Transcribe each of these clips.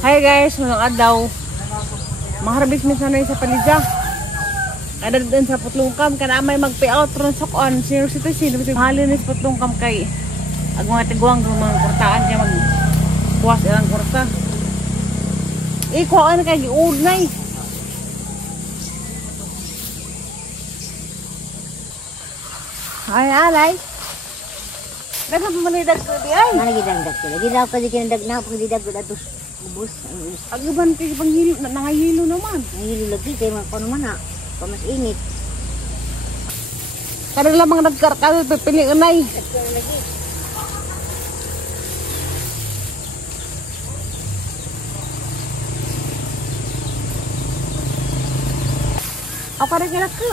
Hi guys, mga adlaw. Maharbis minsan na sa palija. Kada doon sa putlungkam kana may mag-payout ron sa kuan. Sino halin ni sa putlungkam kay ag mga tiguang mga kurtaan kay mag kuwas ilang kurta. Kuan kay giudnay. Ay alay. Dapat manidag ko di ay. Mana gidag ko. Lagi daw ka di kinadag na pag didag ko datos ubos. Agaban kay panghilo nangahilo naman. Nahilo lagi kay mga kuno man ha. Mas init. Kada lamang nagkarkado pipili unay. Apa rin nila ko?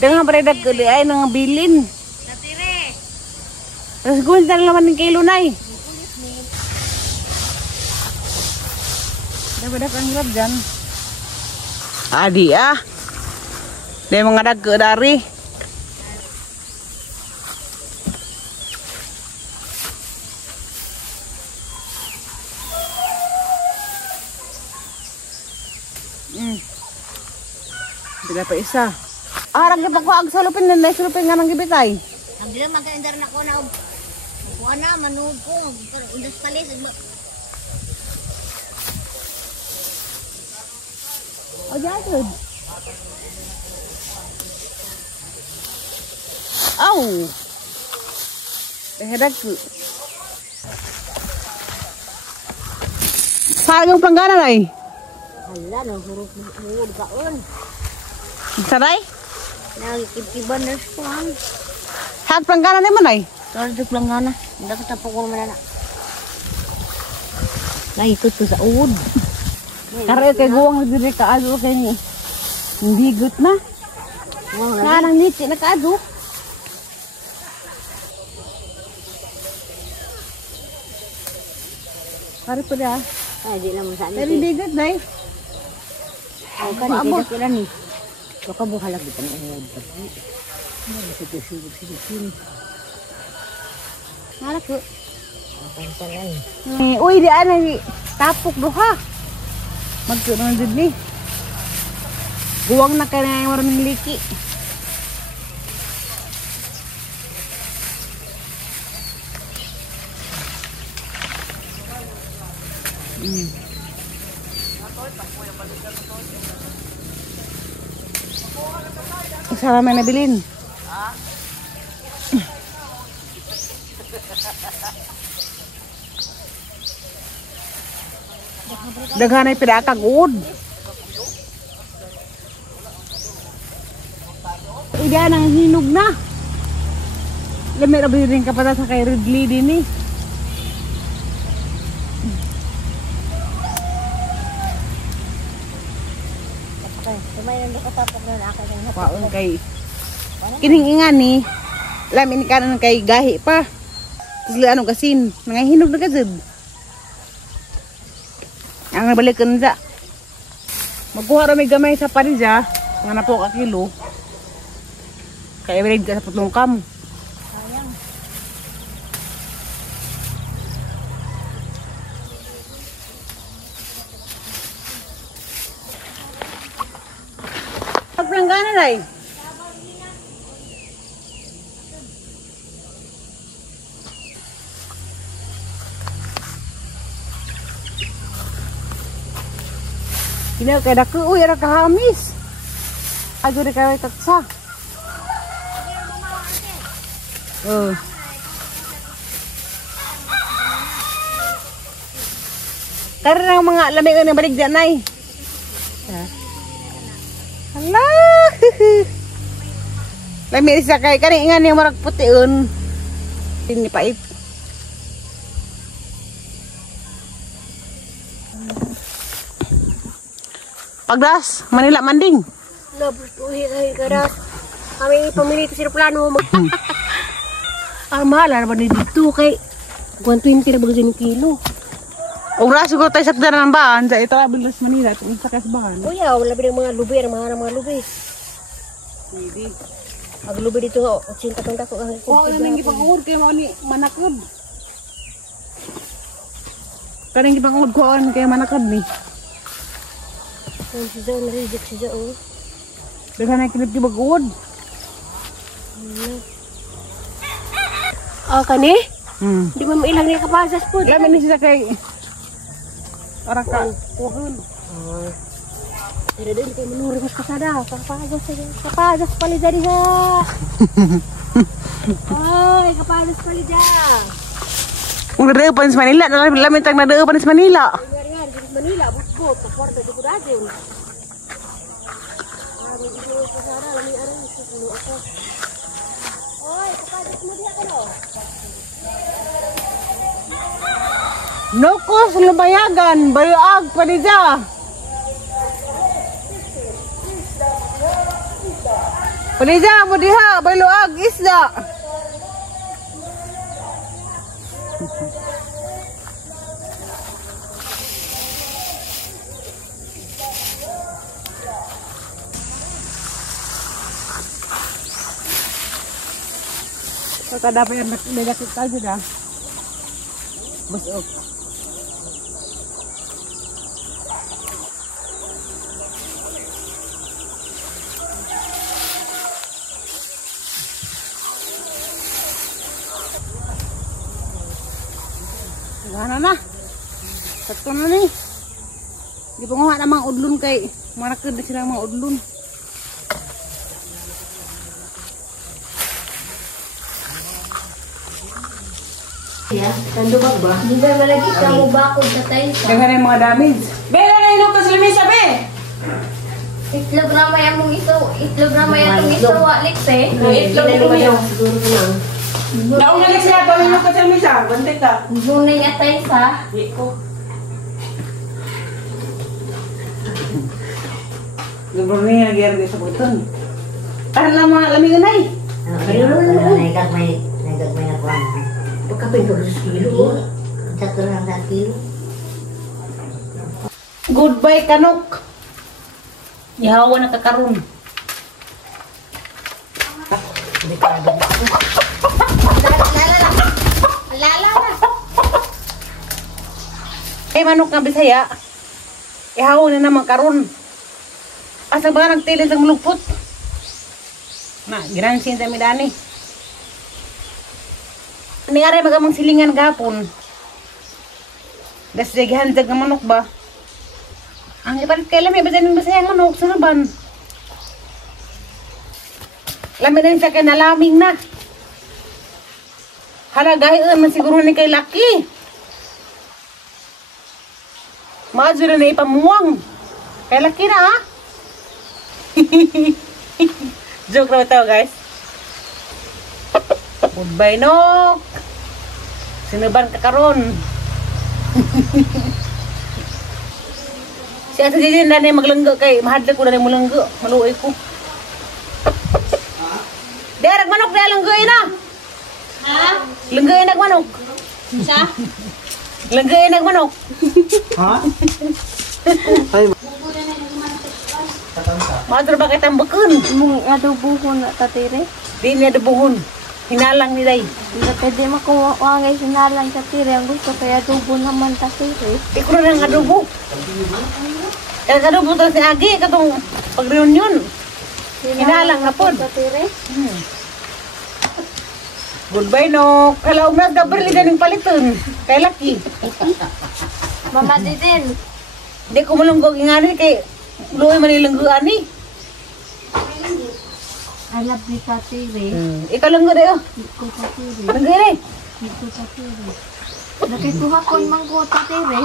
Dengan beredar ke dia ay nang bilin. Natire. Terus gue ntar laman ng kilo nay. Dapat panggilap jan. Adi ah. Dia mengadak ke dari. Tidak pa isa. Arang kita ko ag salupin na salupin nga nang gibitay. Ang dila magkaindar na ko na kuha na manuod ko indas palis. Oh, jatuh. Au. Hedak. Sarang panggana ay. Hala no huruf kaon. Saray? Nagkikiban na suwan. Hat panggana ni manay. Tordo planggana. Ndak tapok ko man na. Nay ikot ko sa uod. Karena kay guwang diri ka ado kay ni. Higot na. Nang niti na ka ado. Pare pa da. Ay di na mo sa Pero bigot nay. Ay kan di ko ni. Baka buhalag kita ng uod. Ano sa sini. Harap ko. Pantalan. Uy di ana ni tapok duha. Magkuno jud ni. Guwang na kay na maraming liki. Isa naman nabilin. Daghanay pinakag uod. Ida nang hinog na. Lamig abi rin kapata sa kay Ridley din eh. Sumay nang katapok na ako ng Paon kay kining ingan ni. Lamin kanan kay gahi pa. Tigla anong kasin, nangahinog na gazud. Ang balikan sa. Magkuha ra may gamay sa parija, nga na po ka kilo. Kaya bilid ka sa putlungkam. sayang. Pagpranggana nay. Ini kay dako uy ra kahamis. Ado ri kay tatsa. Oh. Karena mga lamig na baligyan nay. Hala. Lamig sa kay kani nga ni marag putiun. Ini pait. Pagdas, Manila Manding. Labos uhi kay karas. Kami pamili sa plano. Mahal na ba ni dito kay 120 na ba kasi kilo. Oras siguro tayo sa daran ng bahan. Sa ito, Abilas Manila. Ito sa kasbahan. Kuya, wala ba ng mga lubi, mga lubi. Hindi. Aglubi dito, cinta tong dako ang Oo, nang gipangud kay mo ni manakod. Kanang gipangud ko on kay manakod ni. Ay, siya na-reject siya, oh. Daghan na kilid gibagod. Ah, kani? Hmm. Di mo ilang ni kapasas po. Lamin ni siya kay para ka kuhon. Pero din kay menuri mas kasada. Kapasas pali jadi ha. Ay, kapasas pali ja. Kung nadaapan sa Manila, lamin tag nadaapan sa Manila. Ngari-ngari di Manila, bot-bot, kaporta di Kudadin. Ah, may ito kasada, lami aray, susulo ako. Oy, kapasas mo diya ka no? Nokos lumayagan, bayag panidya. Panidya mo diha, bayluag isda. Kada pa yan, nagakit tayo na. Busok. Wala na. Sakto na ni. Di pa nga na mga udlon kay marakad na sila mga udlon. Ya, tandubag ba? Di ba malagi ka mo bakod sa tayo sa? Dengan yung mga damage. Bela na yung lukas lamisa, be! Itlog na may among itlog na may atong itlog Alex eh. Itlog mo yun. Siguro ko lang. Nauna lang siya ito yung lukas lamisa. Bantik ka. Bunay nga tayo sa. Di ko. Gabro niya nagyari sa buton. Tahan lang mga lamingan ay. Nagagmay na ko. Pagkapin ko sa kilo. Tatlo lang sa kilo. Goodbye, Kanok. Yahawa na kakaroon. Lala. Eh, manok nga Bisaya. Ihawa na naman karon. Asa ba nagtilid ang lupot? Na, ginansin sa midani. Ni aray magamang silingan gapon. Das gihandag ng manok ba? Ang ipalit kay lami ba din Bisaya ang manok sa naban? Lami na siya kay nalaming na. Halagayon man siguro ni kay Laki. Mazura na ipamuwang. Kay Laki na ha? Joke na ito guys. Goodbye Nok. Sinuban ka karon. Si Ate Jijin na na maglanggo kay mahadla ko na rin mulanggo. Maluoy ko. Derek manok na langgoy na. Ha? Langgoy na manok. Sa? Langgoy na manok. Ha? Ay, Madro ba kitang bukun? Mong adobo ko na tatire. Di niya dubuhon. Hinalang ni Day. Hindi pwede makuwangay sinalang tatire. Ang gusto kaya adobo naman tatire. Ikaw na ng adobo. Kaya adobo to si Agi. Katong pag-reunion. Hinalang na po. Tatire. Goodbye no. Kalaog na Gabriel ganing paliton. Kay Laki. Mama din. Di ko malunggog ingani kay luoy man ilunggo ani. I love you tatire. Ikaw lunggo dayo. Iko tatire. Lunggo ni. Iko tatire. Nakikuha ko mang ko tatire.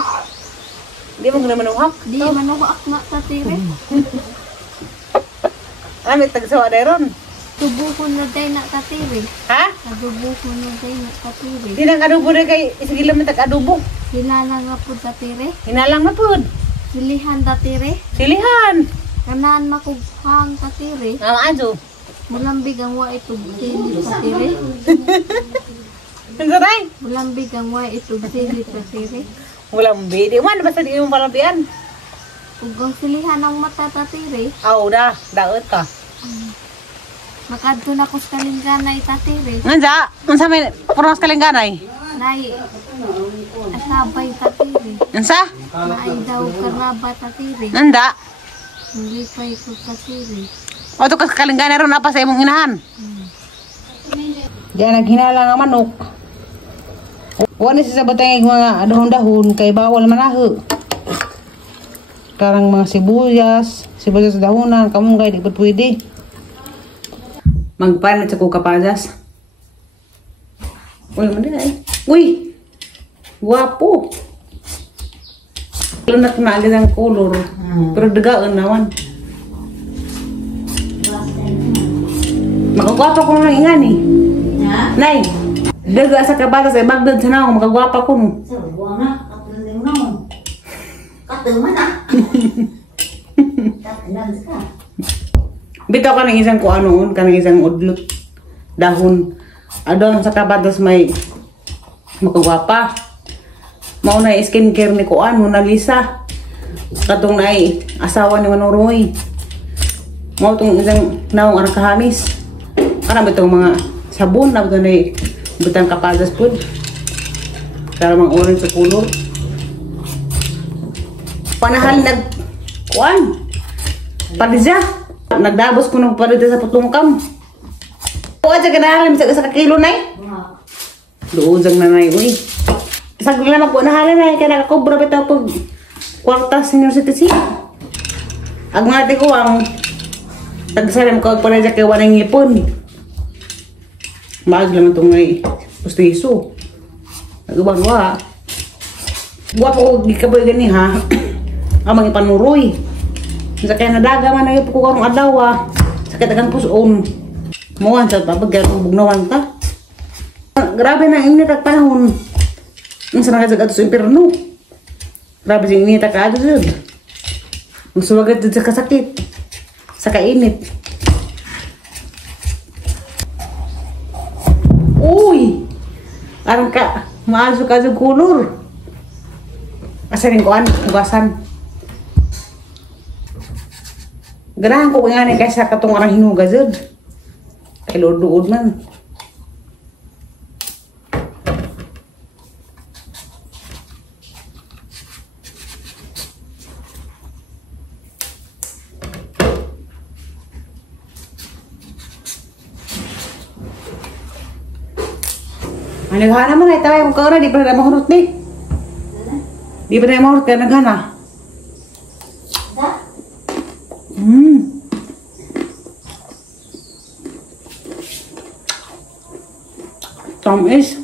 Di mo guna manuhak. Di manuhak na tatire. Amit tagsawa dayron. Tubo ko na day na tatire. Ha? Adobo ko na day na tatire. Di nang adobo na kay sige lang tag adobo. Kilala nga po tatire. Hinalang na pud. Silihan tatire. Silihan. Kanan makughang tatire. Ang ajo. Mulambig ang wa itog sili tatire. Unsa day? Mulambig ang wa itog sili tatire. Walang bidi man basta di mo palampian. Ug ang silihan ang mata tatire. Aw da, daot ka. Makadto na ko sa kalinganay tatiri. Nanda, unsa may purong kalinganay? Nay, asabay tatiri. Unsa? Nay daw karaba tatiri. Nanda. Nilipay ko tatiri. O to kalinganay ron apa sa imong inahan? Diyan naghinala nga manok. Wala siya sa batang mga dahon-dahon kay bawal manaho. Karang mga sibuyas sa dahonan, kamunggay, di ba pwede? Magpalit sa kukapadas. Uy, manda eh. Uy! Guwapo! Lunak na agad ang color. Pero dagaan naman. Makagwapa ko nang ingan eh. Nay! Daga sa kabatas ay bagdad sa naong makagwapa ko no. Sa buwan na, katulang naman. Katulang na. Katulang ka. Bitaw ka ng isang kuanoon, ka ng isang udlot. Dahon. Adon sa kabatas may makagwapa. Mauna skincare ni Kuan, Mona Lisa. Katong na ay asawa ni Manoroy. Mao tong isang naong arang kahamis. Karang bitong mga sabon na ito na butang kapadas po. Karang mga orange sa color. Panahal nag Kuan. Palizya. Nagdabos ko ng palizya sa putlungkam. Kuan sa ganahalan sa kakilo na eh. Luuzang na na uy. Sagli lang po nahalan na kaya nakakobra bitaw pag kwarta senior citizen. Ang mga ko ang tagsalam ko pala dyan kay wanang ngipon. Maag lang itong ngay pustiso. Nagubang-wa. Buwa po gikaboy gani ha. Amang ipanuroy. Sa kaya nadaga man na ko karong adlaw. Sa katagang puson. Muwan sa papagyan bugnawan ta. Grabe na init at panahon. Ang sanang sa sa impirno. Grabe sing init at kaagad. Ang suwagat sa kasakit. Sa kainit. Uy! Arang ka, maasok ka sa kulor. Asarin ko ugasan. Ganahan ko nga ni kaysa katong arang hinugazod. Kay lord-luod man. Naghana man ay tayo kung kaura, di pa na mahurot ni. Di pa na mahurot kaya naghana. Tamis.